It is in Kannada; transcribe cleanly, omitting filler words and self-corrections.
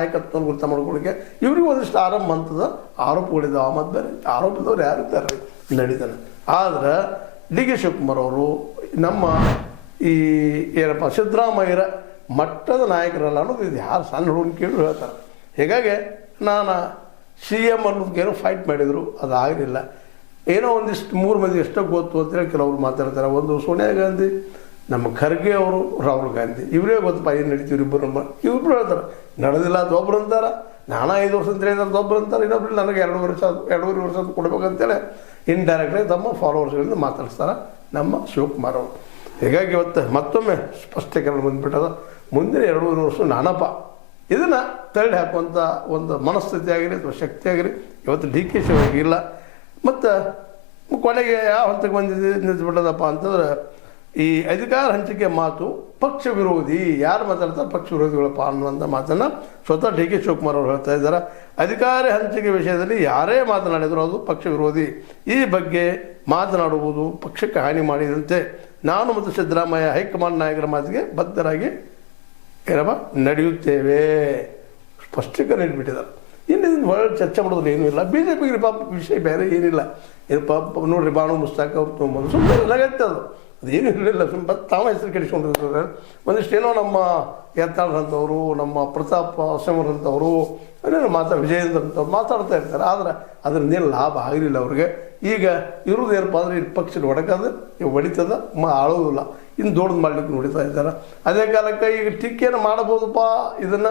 ನಾಯಕತ್ವವನ್ನು ಗುರುತ ಮಾಡ್ಕೊಳ್ಳಿಕ್ಕೆ ಇವ್ರಿಗೆ ಒಂದಿಷ್ಟು ಆರಂಭ ಹಂತದ ಆರೋಪಗಳಿದ್ದಾವೆ. ಮತ್ತು ಬೇರೆ ಆರೋಪದವ್ರು ಯಾರು ಇದ್ದಾರೆ ನಡೀತಾನೆ. ಆದ್ರೆ ಡಿ ಕೆ ಶಿವಕುಮಾರ್ ಅವರು ನಮ್ಮ ಈ ಏನಪ್ಪ ಸಿದ್ದರಾಮಯ್ಯರ ಮಟ್ಟದ ನಾಯಕರಲ್ಲ ಅನ್ನೋದು ಇದು ಯಾರು ಸಣ್ಣ ಹುಡುಗನ ಕೇಳಿ ಹೇಳ್ತಾರೆ. ಹೀಗಾಗಿ ನಾನು CM ಅನ್ನೋದಕ್ಕೇನೋ ಫೈಟ್ ಮಾಡಿದರು, ಅದು ಆಗಲಿಲ್ಲ. ಏನೋ ಒಂದಿಷ್ಟು 3 ಮಂದಿ ಎಷ್ಟೋ ಗೊತ್ತು ಅಂತೇಳಿ ಕೆಲವರು ಮಾತಾಡ್ತಾರೆ. ಒಂದು ಸೋನಿಯಾ ಗಾಂಧಿ, ನಮ್ಮ ಖರ್ಗೆ ಅವರು, ರಾಹುಲ್ ಗಾಂಧಿ, ಇವರೇ ಗೊತ್ತಪ್ಪ ಏನು ನಡೀತೀವಿ ಇಬ್ಬರು ಇಬ್ಬರು ಹೇಳ್ತಾರೆ ನಡೆದಿಲ್ಲ ಅದು ಒಬ್ರು ಅಂತಾರೆ. ನಾನು 5 ವರ್ಷ ಅಂತ ಹೇಳಿದ್ರೆ ಒಬ್ರು ಅಂತಾರೆ, ಇನ್ನೊಬ್ರು ನನಗೆ 2.5 ವರ್ಷ ಕೊಡ್ಬೇಕಂತೇಳಿ ಇಂಡೈರೆಕ್ಟಾಗಿ ತಮ್ಮ ಫಾಲೋವರ್ಸ್ಗಳಿಂದ ಮಾತಾಡಿಸ್ತಾರೆ ನಮ್ಮ ಶಿವಕುಮಾರ್ ಅವರು. ಹೀಗಾಗಿ ಇವತ್ತು ಮತ್ತೊಮ್ಮೆ ಸ್ಪಷ್ಟೀಕರಣ ಬಂದುಬಿಟ್ಟದ. ಮುಂದಿನ 2.5 ವರ್ಷ ನಾನಪ್ಪ ಇದನ್ನು ತಳ್ಳಿ ಹಾಕುವಂಥ ಒಂದು ಮನಸ್ಥಿತಿ ಆಗಿರಿ ಅಥವಾ ಶಕ್ತಿ ಆಗಿರಿ ಇವತ್ತು DK ಶಿವಗಿಲ್ಲ. ಮತ್ತು ಕೊನೆಗೆ ಯಾವ ಹಂತಕ್ಕೆ ನಿಂತುಬಿಟ್ಟದಪ್ಪ ಅಂತಂದ್ರೆ ಈ ಅಧಿಕಾರ ಹಂಚಿಕೆ ಮಾತು ಪಕ್ಷ ವಿರೋಧಿ, ಯಾರು ಮಾತಾಡ್ತಾರೆ ಪಕ್ಷ ವಿರೋಧಿಗಳಪ್ಪ ಅನ್ನುವಂಥ ಮಾತನ್ನು ಸ್ವತಃ DK ಶಿವಕುಮಾರ್ ಅವರು ಹೇಳ್ತಾ ಇದ್ದಾರೆ. ಅಧಿಕಾರ ಹಂಚಿಕೆ ವಿಷಯದಲ್ಲಿ ಯಾರೇ ಮಾತನಾಡಿದರೂ ಅದು ಪಕ್ಷ ವಿರೋಧಿ. ಈ ಬಗ್ಗೆ ಮಾತನಾಡುವುದು ಪಕ್ಷಕ್ಕೆ ಹಾನಿ ಮಾಡಿದಂತೆ. ನಾನು ಮತ್ತು ಸಿದ್ದರಾಮಯ್ಯ ಹೈಕಮಾಂಡ್ ನಾಯಕರ ಮಾತಿಗೆ ಬದ್ಧರಾಗಿ ಏನಪ್ಪ ನಡೆಯುತ್ತೇವೆ ಸ್ಪಷ್ಟೀಕರಣ ಇಟ್ಬಿಟ್ಟಿದ್ದಾರೆ. ಇನ್ನು ಇದನ್ನು ಒಳ್ಳೆ ಚರ್ಚೆ ಮಾಡೋದು ಏನೂ ಇಲ್ಲ. BJPಗೆ ಪಾಪ ವಿಷಯ ಬೇರೆ ಏನಿಲ್ಲ. ಇದು ಪಾಪ ನೋಡ್ರಿ ಬಾನು ಮುಸ್ತಾಕ್ ಅವ್ರು ತೊಗೊಂಬಂದು ಸುಮ್ಮನೆ ಎಲ್ಲಾಗತ್ತೆ ಅದು ಅದೇನು ಇರಲಿಲ್ಲ. ಸುಮ್ಮನೆ ತಾವ ಹೆಸರು ಕೆಡಿಸ್ಕೊಂಡಿರ್ತಾರೆ. ಒಂದಿಷ್ಟೇನೋ ನಮ್ಮ ಯತ್ನಾಳ್ ನಮ್ಮ ಪ್ರತಾಪ್ ಅಸಮರಂಥವರು ವಿಜಯೇಂದ್ರ ಅಂತವ್ರು ಮಾತಾಡ್ತಾ ಇರ್ತಾರೆ. ಆದರೆ ಅದರಿಂದೇನು ಲಾಭ ಆಗಲಿಲ್ಲ ಅವ್ರಿಗೆ. ಈಗ ಇರೋದು ಏನಪ್ಪ ಅಂದರೆ ಈ ಪಕ್ಷದ ಹೊಡಕದು ಹೊಡಿತದ ಆಳೋದಿಲ್ಲ. ಇನ್ನು ದೊಡ್ಡದು ಮಾಡ್ಲಿಕ್ಕೆ ನೋಡ್ತಾ ಇದ್ದಾರೆ. ಅದೇ ಕಾಲಕ್ಕೆ ಈಗ ಟೀಕೆಯನ್ನು ಮಾಡ್ಬೋದಪ್ಪ ಇದನ್ನು